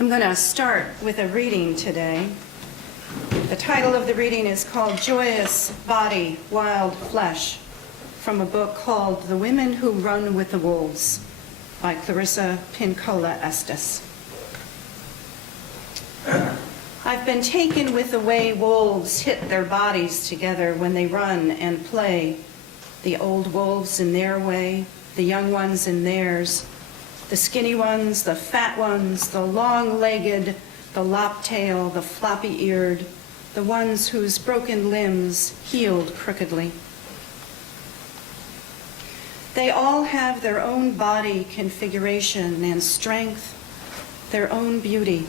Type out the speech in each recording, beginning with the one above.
I'm going to start with a reading today. The title of the reading is called Joyous Body, Wild Flesh, from a book called The Women Who Run with the Wolves by Clarissa Pinkola Estes. I've been taken with the way wolves hit their bodies together when they run and play. The old wolves in their way, the young ones in theirs, the skinny ones, the fat ones, the long-legged, the lop-tailed, the floppy-eared, the ones whose broken limbs healed crookedly. They all have their own body configuration and strength, their own beauty.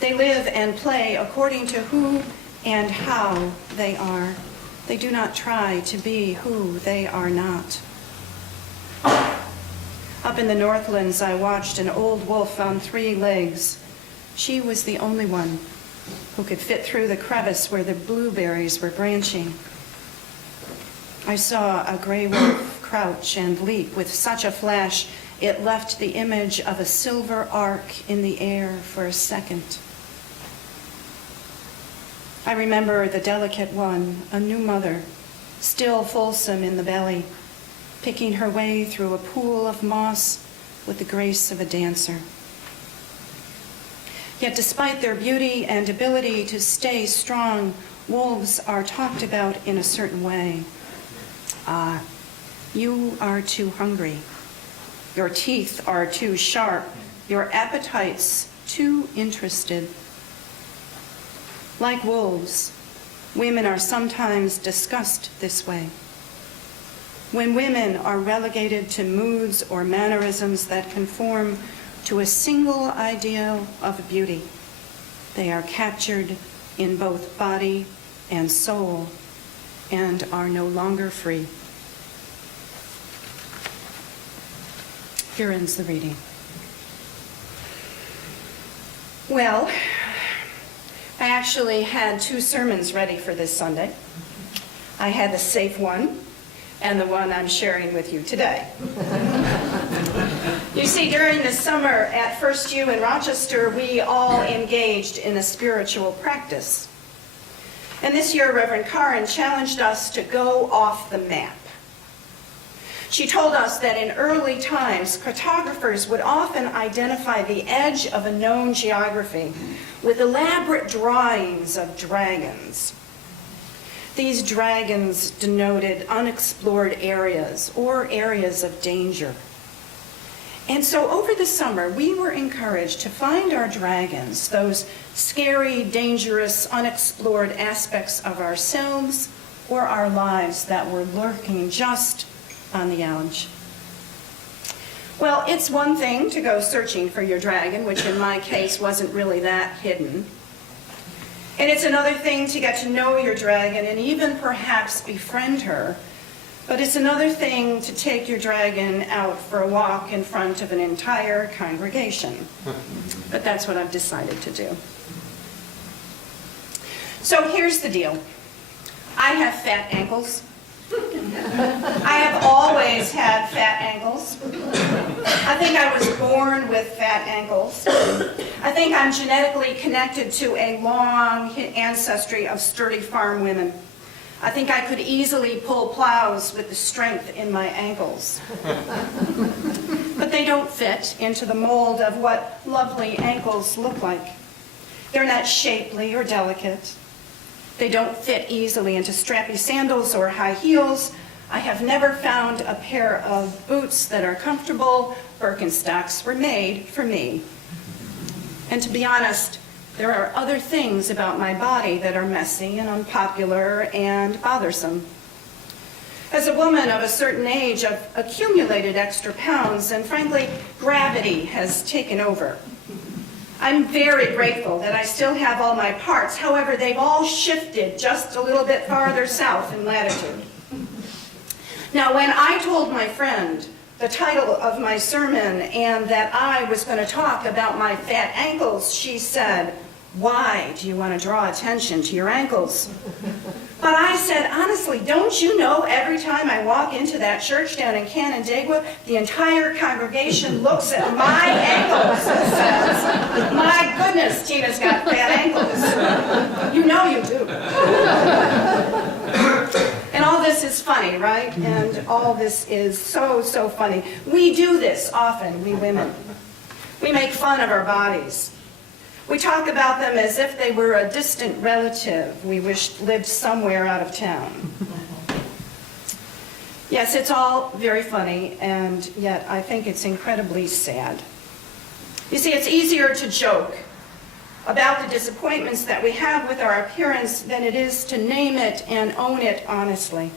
They live and play according to who and how they are. They do not try to be who they are not. Up in the Northlands, I watched an old wolf on 3 legs. She was the only one who could fit through the crevice where the blueberries were branching. I saw a gray wolf crouch and leap with such a flash it left the image of a silver arc in the air for a second. I remember the delicate one, a new mother, still fulsome in the belly, picking her way through a pool of moss with the grace of a dancer. Yet despite their beauty and ability to stay strong, wolves are talked about in a certain way. You are too hungry. Your teeth are too sharp. Your appetites too interested. Like wolves, women are sometimes discussed this way. When women are relegated to moods or mannerisms that conform to a single ideal of beauty, they are captured in both body and soul and are no longer free. Here ends the reading. Well, I actually had 2 sermons ready for this Sunday. I had the safe one and the one I'm sharing with you today. You see, during the summer at First U in Rochester, we all engaged in a spiritual practice. And this year, Reverend Karen challenged us to go off the map. She told us that in early times, cartographers would often identify the edge of a known geography with elaborate drawings of dragons. These dragons denoted unexplored areas or areas of danger. And so over the summer, we were encouraged to find our dragons, those scary, dangerous, unexplored aspects of ourselves or our lives that were lurking just on the edge. Well, it's one thing to go searching for your dragon, which in my case wasn't really that hidden. And it's another thing to get to know your dragon and even perhaps befriend her. But it's another thing to take your dragon out for a walk in front of an entire congregation. But that's what I've decided to do. So here's the deal. I have fat ankles. I have always had fat ankles. I think I was born with fat ankles. I think I'm genetically connected to a long ancestry of sturdy farm women. I think I could easily pull plows with the strength in my ankles. But they don't fit into the mold of what lovely ankles look like. They're not shapely or delicate. They don't fit easily into strappy sandals or high heels. I have never found a pair of boots that are comfortable. Birkenstocks were made for me. And to be honest, there are other things about my body that are messy and unpopular and bothersome. As a woman of a certain age, I've accumulated extra pounds, and frankly, gravity has taken over. I'm very grateful that I still have all my parts. However, they've all shifted just a little bit farther south in latitude. Now, when I told my friend the title of my sermon and that I was going to talk about my fat ankles, she said, "Why do you want to draw attention to your ankles?" But I said, honestly, don't you know every time I walk into that church down in Canandaigua, the entire congregation looks at my ankles and says, because Tina's got fat ankles. You know you do. And all this is funny, right? And all this is so, so funny. We do this often, we women. We make fun of our bodies. We talk about them as if they were a distant relative we wished lived somewhere out of town. Yes, it's all very funny, and yet I think it's incredibly sad. You see, it's easier to joke about the disappointments that we have with our appearance than it is to name it and own it honestly.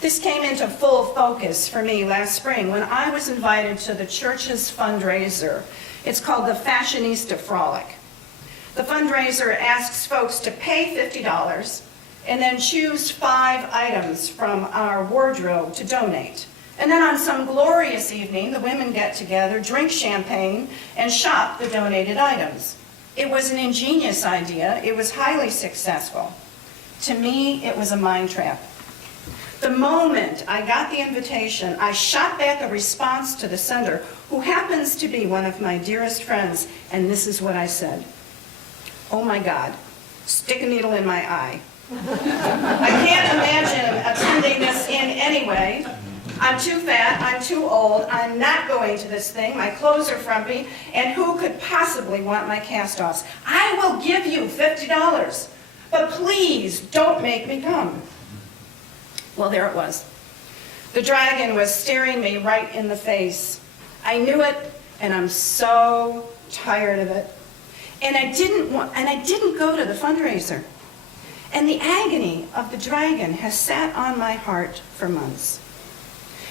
This came into full focus for me last spring when I was invited to the church's fundraiser. It's called the Fashionista Frolic. The fundraiser asks folks to pay $50 and then choose 5 items from our wardrobe to donate. And then on some glorious evening, the women get together, drink champagne, and shop the donated items. It was an ingenious idea. It was highly successful. To me, it was a mind trap. The moment I got the invitation, I shot back a response to the sender, who happens to be one of my dearest friends, and this is what I said. "Oh my God, stick a needle in my eye. I can't imagine attending this in any way. I'm too fat, I'm too old, I'm not going to this thing, my clothes are frumpy, and who could possibly want my cast-offs? I will give you $50, but please don't make me come." Well, there it was. The dragon was staring me right in the face. I knew it, and I'm so tired of it. And I didn't go to the fundraiser. And the agony of the dragon has sat on my heart for months.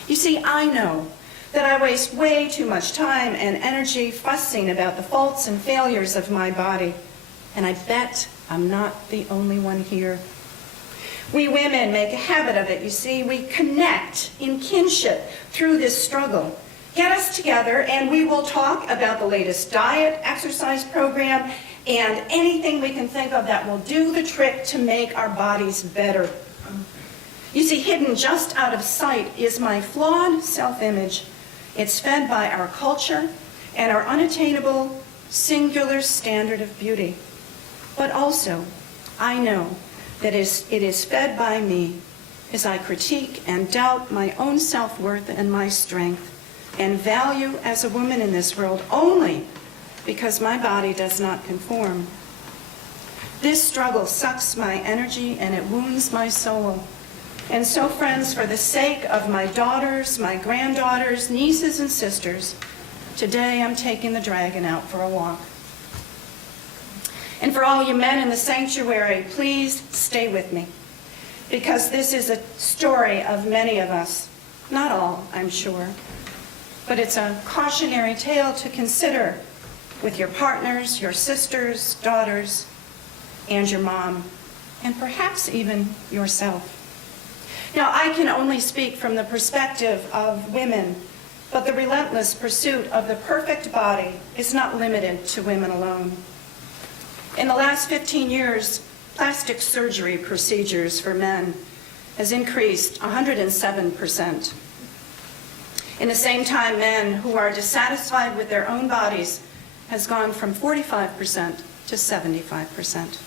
You see, I know that I waste way too much time and energy fussing about the faults and failures of my body. And I bet I'm not the only one here. We women make a habit of it, you see. We connect in kinship through this struggle. Get us together and we will talk about the latest diet, exercise program, and anything we can think of that will do the trick to make our bodies better. You see, hidden just out of sight is my flawed self-image. It's fed by our culture and our unattainable, singular standard of beauty. But also, I know that it is fed by me as I critique and doubt my own self-worth and my strength and value as a woman in this world only because my body does not conform. This struggle sucks my energy and it wounds my soul. And so, friends, for the sake of my daughters, my granddaughters, nieces, and sisters, today I'm taking the dragon out for a walk. And for all you men in the sanctuary, please stay with me, because this is a story of many of us. Not all, I'm sure, but it's a cautionary tale to consider with your partners, your sisters, daughters, and your mom, and perhaps even yourself. Now, I can only speak from the perspective of women, but the relentless pursuit of the perfect body is not limited to women alone. In the last 15 years, plastic surgery procedures for men has increased 107%. In the same time, men who are dissatisfied with their own bodies has gone from 45% to 75%.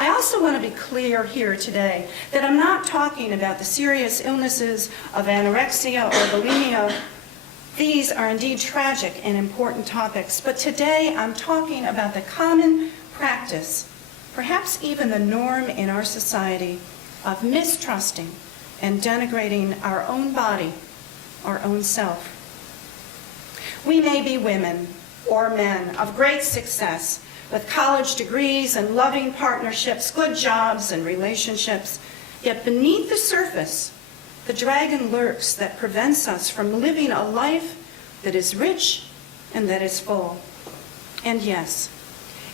I also want to be clear here today that I'm not talking about the serious illnesses of anorexia or bulimia. These are indeed tragic and important topics, but today I'm talking about the common practice, perhaps even the norm in our society, of mistrusting and denigrating our own body, our own self. We may be women or men of great success, with college degrees and loving partnerships, good jobs and relationships, yet beneath the surface, the dragon lurks that prevents us from living a life that is rich and that is full. And yes,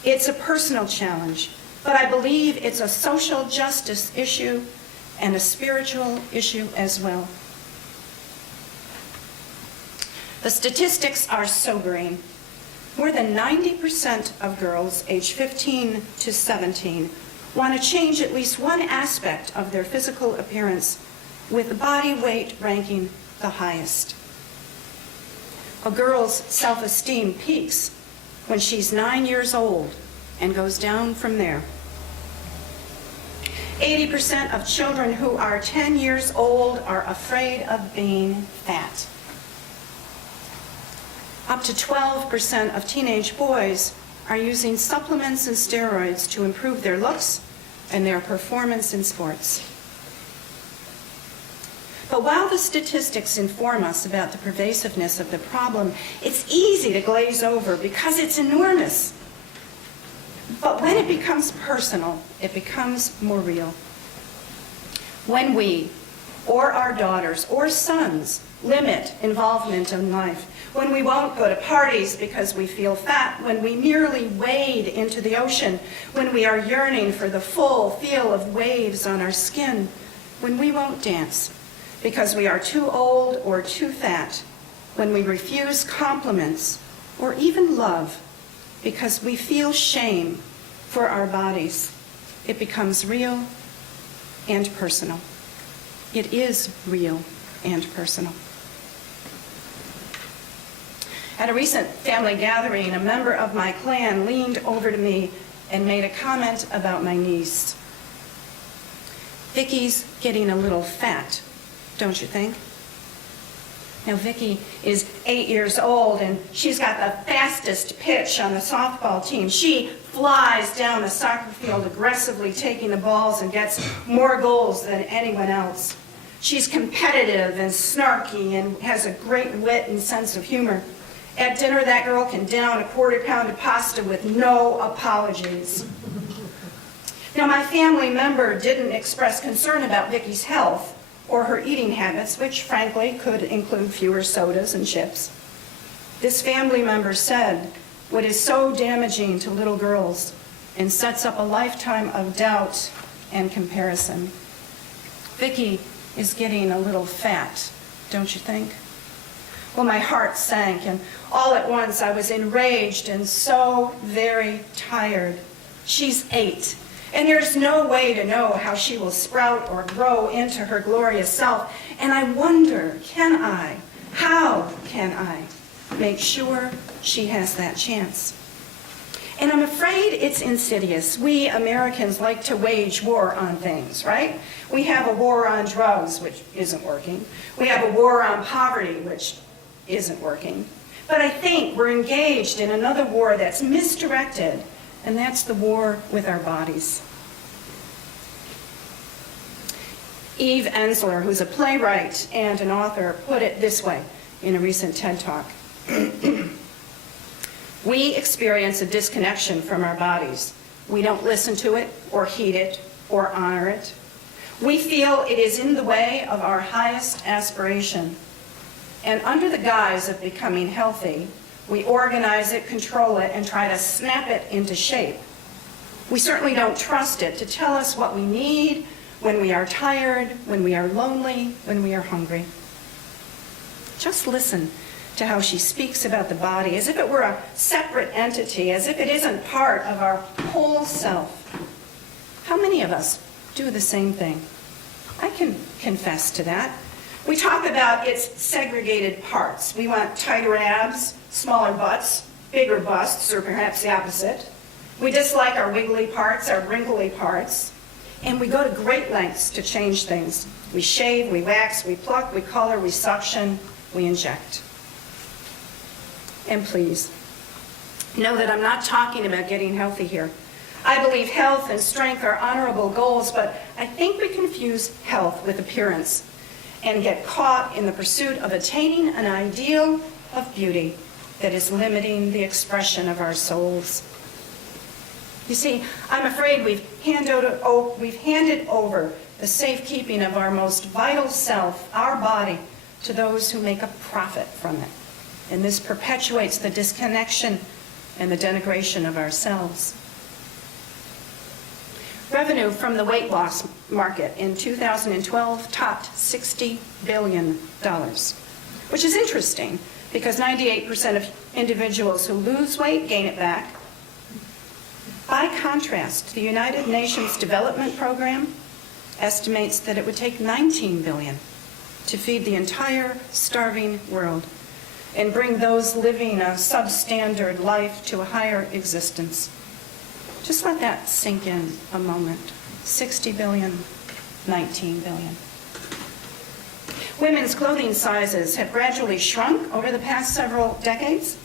it's a personal challenge, but I believe it's a social justice issue and a spiritual issue as well. The statistics are sobering. More than 90% of girls aged 15 to 17 want to change at least one aspect of their physical appearance, with body weight ranking the highest. A girl's self-esteem peaks when she's 9 years old and goes down from there. 80% of children who are 10 years old are afraid of being fat. Up to 12% of teenage boys are using supplements and steroids to improve their looks and their performance in sports. But while the statistics inform us about the pervasiveness of the problem, it's easy to glaze over because it's enormous. But when it becomes personal, it becomes more real. When we, or our daughters, or sons, limit involvement in life, when we won't go to parties because we feel fat, when we merely wade into the ocean, when we are yearning for the full feel of waves on our skin, when we won't dance because we are too old or too fat, when we refuse compliments or even love because we feel shame for our bodies, it becomes real and personal. It is real and personal. At a recent family gathering, a member of my clan leaned over to me and made a comment about my niece. Vicky's getting a little fat, don't you think? Now, Vicky is 8 years old, and she's got the fastest pitch on the softball team. She flies down the soccer field aggressively taking the balls and gets more goals than anyone else. She's competitive and snarky and has a great wit and sense of humor. At dinner, that girl can down a quarter-pound of pasta with no apologies. Now, my family member didn't express concern about Vicky's health or her eating habits, which frankly could include fewer sodas and chips. This family member said what is so damaging to little girls and sets up a lifetime of doubt and comparison. Vicky is getting a little fat, don't you think? Well, my heart sank, and all at once I was enraged and so very tired. She's 8. And there's no way to know how she will sprout or grow into her glorious self. And I wonder, how can I make sure she has that chance? And I'm afraid it's insidious. We Americans like to wage war on things, right? We have a war on drugs, which isn't working. We have a war on poverty, which isn't working. But I think we're engaged in another war that's misdirected, and that's the war with our bodies. Eve Ensler, who's a playwright and an author, put it this way in a recent TED Talk. We experience a disconnection from our bodies. We don't listen to it or heed it or honor it. We feel it is in the way of our highest aspiration. And under the guise of becoming healthy, we organize it, control it, and try to snap it into shape. We certainly don't trust it to tell us what we need when we are tired, when we are lonely, when we are hungry. Just listen to how she speaks about the body as if it were a separate entity, as if it isn't part of our whole self. How many of us do the same thing? I can confess to that. We talk about its segregated parts. We want tighter abs, smaller butts, bigger busts, or perhaps the opposite. We dislike our wiggly parts, our wrinkly parts, and we go to great lengths to change things. We shave, we wax, we pluck, we color, we suction, we inject. And please, know that I'm not talking about getting healthy here. I believe health and strength are honorable goals, but I think we confuse health with appearance and get caught in the pursuit of attaining an ideal of beauty that is limiting the expression of our souls. You see, I'm afraid we've handed over the safekeeping of our most vital self, our body, to those who make a profit from it. And this perpetuates the disconnection and the denigration of ourselves. Revenue from the weight loss market in 2012 topped $60 billion, which is interesting because 98% of individuals who lose weight gain it back. By contrast, the United Nations Development Program estimates that it would take $19 billion to feed the entire starving world. and bring those living a substandard life to a higher existence. Just let that sink in a moment. 60 billion, 19 billion. Women's clothing sizes have gradually shrunk over the past several decades.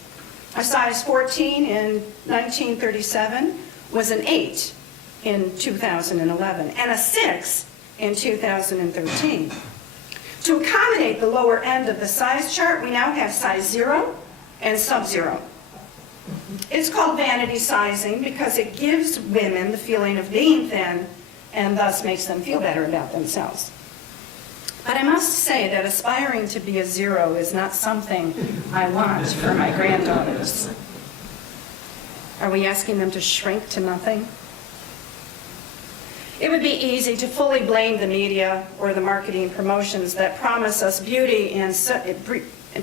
A size 14 in 1937 was an 8 in 2011 and a 6 in 2013. To accommodate the lower end of the size chart, we now have size 0 and sub-0. It's called vanity sizing because it gives women the feeling of being thin and thus makes them feel better about themselves. But I must say that aspiring to be a 0 is not something I want for my granddaughters. Are we asking them to shrink to nothing? It would be easy to fully blame the media or the marketing promotions that promise us beauty and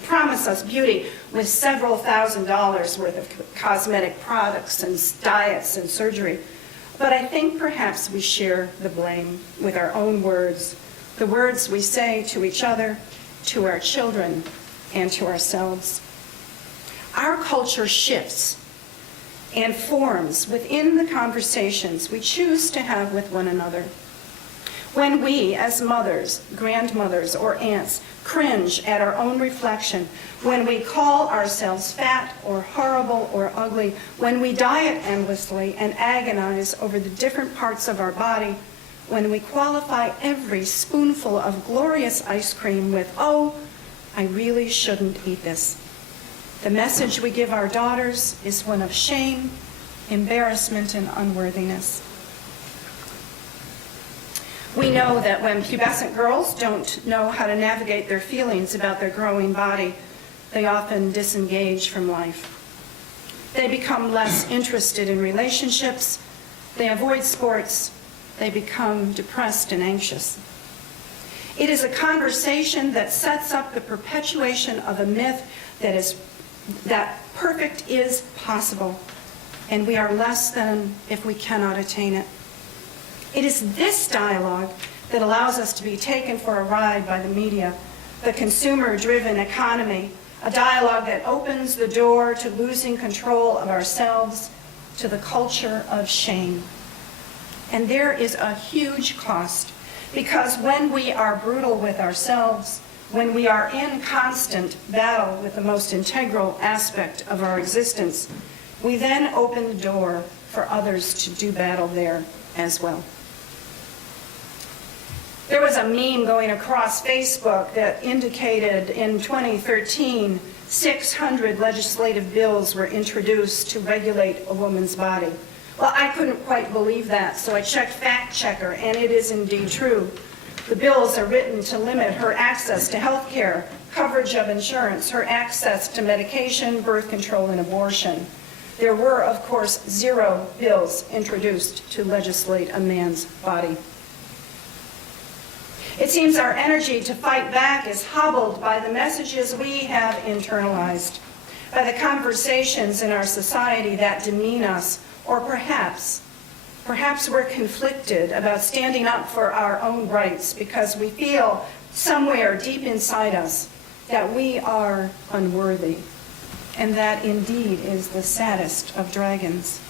promise us beauty with several $1,000s worth of cosmetic products and diets and surgery. But I think perhaps we share the blame with our own words, the words we say to each other, to our children, and to ourselves. Our culture shifts and forms within the conversations we choose to have with one another. When we, as mothers, grandmothers, or aunts, cringe at our own reflection, when we call ourselves fat or horrible or ugly, when we diet endlessly and agonize over the different parts of our body, when we qualify every spoonful of glorious ice cream with, "Oh, I really shouldn't eat this," the message we give our daughters is one of shame, embarrassment, and unworthiness. We know that when pubescent girls don't know how to navigate their feelings about their growing body, they often disengage from life. They become less interested in relationships, they avoid sports, they become depressed and anxious. It is a conversation that sets up the perpetuation of a myth that perfect is possible, and we are less than if we cannot attain it. It is this dialogue that allows us to be taken for a ride by the media, the consumer-driven economy, a dialogue that opens the door to losing control of ourselves, to the culture of shame. And there is a huge cost, because when we are brutal with ourselves, when we are in constant battle with the most integral aspect of our existence, we then open the door for others to do battle there as well. There was a meme going across Facebook that indicated in 2013, 600 legislative bills were introduced to regulate a woman's body. Well, I couldn't quite believe that, so I checked Fact Checker, and it is indeed true. The bills are written to limit her access to health care, coverage of insurance, her access to medication, birth control, and abortion. There were, of course, 0 bills introduced to legislate a man's body. It seems our energy to fight back is hobbled by the messages we have internalized, by the conversations in our society that demean us, or perhaps we're conflicted about standing up for our own rights because we feel somewhere deep inside us that we are unworthy, and that indeed is the saddest of dragons.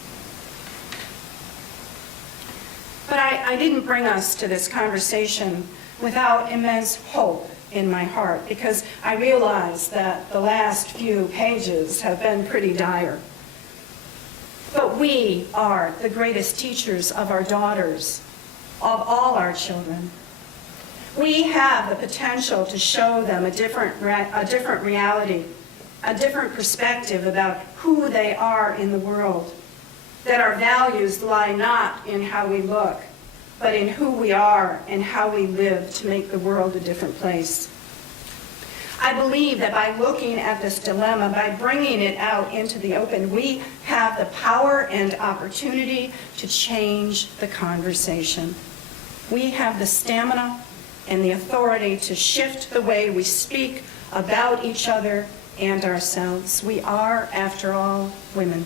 But I didn't bring us to this conversation without immense hope in my heart, because I realize that the last few pages have been pretty dire. But we are the greatest teachers of our daughters, of all our children. We have the potential to show them a different reality, a different perspective about who they are in the world, that our values lie not in how we look, but in who we are and how we live to make the world a different place. I believe that by looking at this dilemma, by bringing it out into the open, we have the power and opportunity to change the conversation. We have the stamina and the authority to shift the way we speak about each other and ourselves. We are, after all, women.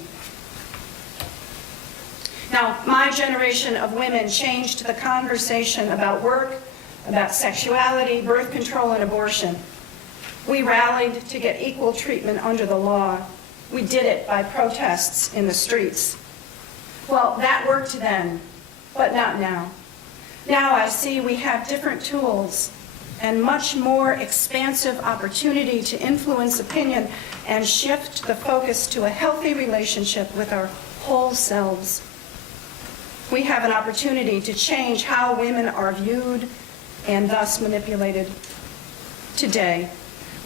Now, my generation of women changed the conversation about work, about sexuality, birth control, and abortion. We rallied to get equal treatment under the law. We did it by protests in the streets. Well, that worked then, but not now. Now I see we have different tools and much more expansive opportunity to influence opinion and shift the focus to a healthy relationship with our whole selves. We have an opportunity to change how women are viewed and thus manipulated. Today,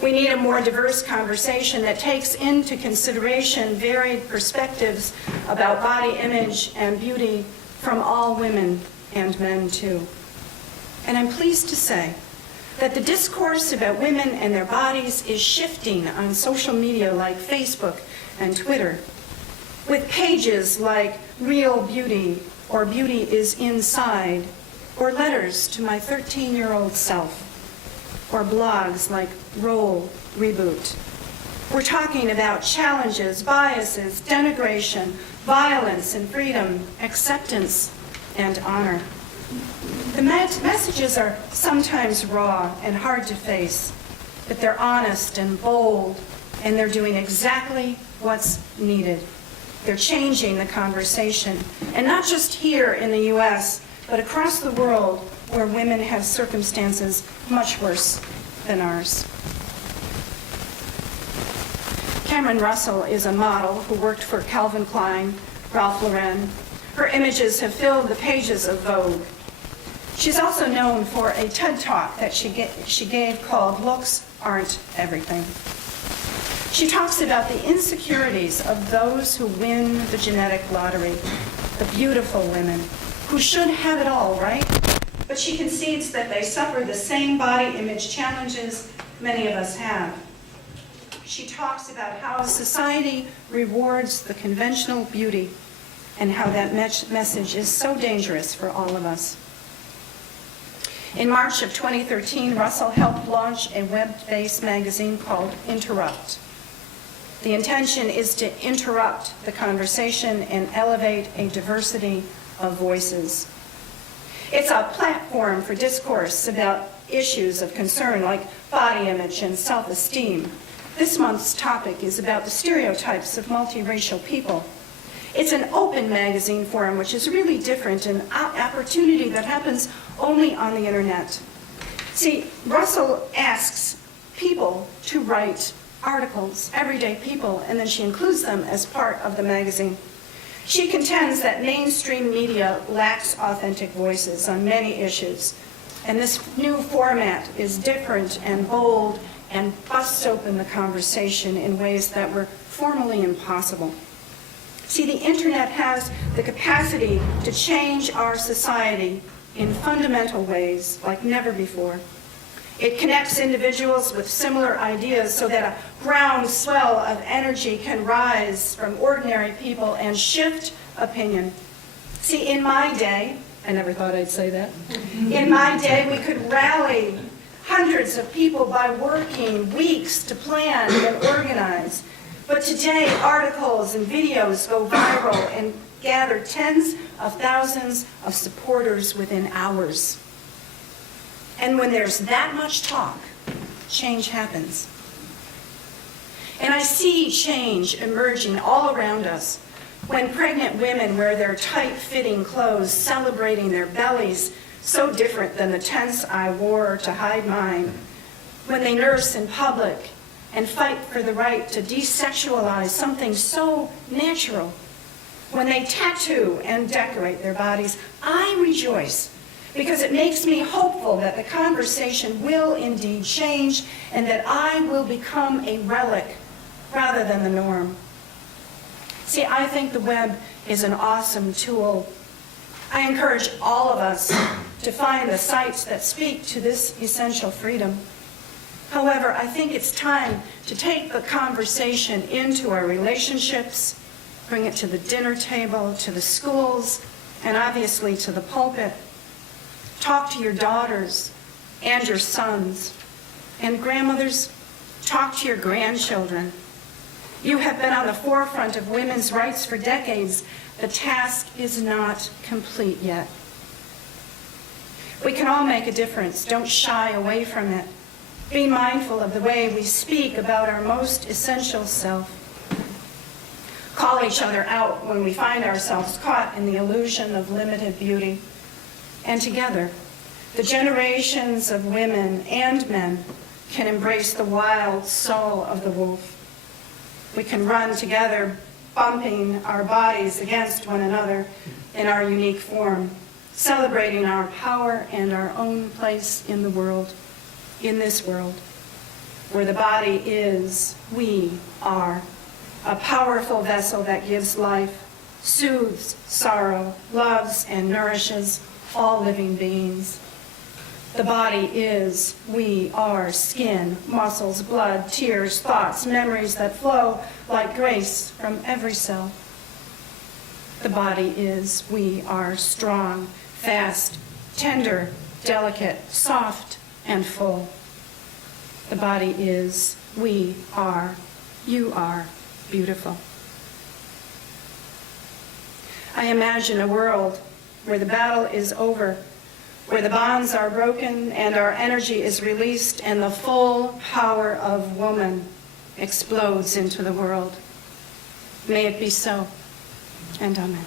we need a more diverse conversation that takes into consideration varied perspectives about body image and beauty from all women and men too. And I'm pleased to say that the discourse about women and their bodies is shifting on social media like Facebook and Twitter, with pages like Real Beauty or Beauty is Inside, or letters to my 13-year-old self, or blogs like Roll, Reboot. We're talking about challenges, biases, denigration, violence and freedom, acceptance and honor. The messages are sometimes raw and hard to face, but they're honest and bold, and they're doing exactly what's needed. They're changing the conversation, and not just here in the U.S., but across the world where women have circumstances much worse than ours. Cameron Russell is a model who worked for Calvin Klein, Ralph Lauren. Her images have filled the pages of Vogue. She's also known for a TED Talk that she gave called Looks Aren't Everything. She talks about the insecurities of those who win the genetic lottery, the beautiful women, who should have it all, right? But she concedes that they suffer the same body image challenges many of us have. She talks about how society rewards the conventional beauty and how that message is so dangerous for all of us. In March of 2013, Russell helped launch a web-based magazine called Interrupt. The intention is to interrupt the conversation and elevate a diversity of voices. It's a platform for discourse about issues of concern like body image and self-esteem. This month's topic is about the stereotypes of multiracial people. It's an open magazine forum, which is really different, an opportunity that happens only on the internet. See, Russell asks people to write articles, everyday people, and then she includes them as part of the magazine. She contends that mainstream media lacks authentic voices on many issues, and this new format is different and bold and busts open the conversation in ways that were formerly impossible. See, the internet has the capacity to change our society in fundamental ways like never before. It connects individuals with similar ideas so that a groundswell of energy can rise from ordinary people and shift opinion. See, in my day, I never thought I'd say that, in my day we could rally hundreds of people by working weeks to plan and organize. But today, articles and videos go viral and gather tens of thousands of supporters within hours. And when there's that much talk, change happens. And I see change emerging all around us when pregnant women wear their tight-fitting clothes, celebrating their bellies, so different than the tents I wore to hide mine. When they nurse in public and fight for the right to desexualize something so natural. When they tattoo and decorate their bodies, I rejoice because it makes me hopeful that the conversation will indeed change and that I will become a relic rather than the norm. See, I think the web is an awesome tool. I encourage all of us to find the sites that speak to this essential freedom. However, I think it's time to take the conversation into our relationships, bring it to the dinner table, to the schools, and obviously to the pulpit. Talk to your daughters and your sons. And grandmothers, talk to your grandchildren. You have been on the forefront of women's rights for decades. The task is not complete yet. We can all make a difference. Don't shy away from it. Be mindful of the way we speak about our most essential self. Call each other out when we find ourselves caught in the illusion of limited beauty. And together, the generations of women and men can embrace the wild soul of the wolf. We can run together, bumping our bodies against one another in our unique form, celebrating our power and our own place in the world, in this world, where the body is, we are, a powerful vessel that gives life, soothes sorrow, loves and nourishes all living beings. The body is, we are, skin, muscles, blood, tears, thoughts, memories that flow like grace from every cell. The body is, we are, strong, fast, tender, delicate, soft, and full. The body is, we are, you are, beautiful. I imagine a world where the battle is over, where the bonds are broken and our energy is released and the full power of woman explodes into the world. May it be so, and amen.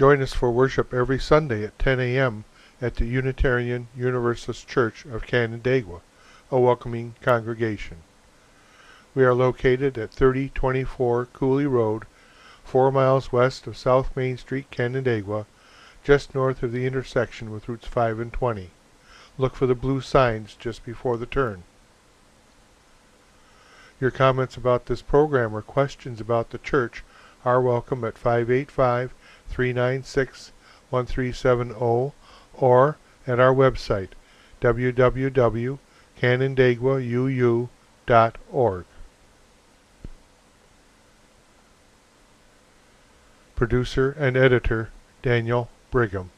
Join us for worship every Sunday at 10 a.m. at the Unitarian Universalist Church of Canandaigua, a welcoming congregation. We are located at 3024 Cooley Road, 4 miles west of South Main Street, Canandaigua, just north of the intersection with Routes 5 and 20. Look for the blue signs just before the turn. Your comments about this program or questions about the church are welcome at 585-396-1370 or at our website, www.canandaiguauu.org. Producer and editor, Daniel Brigham.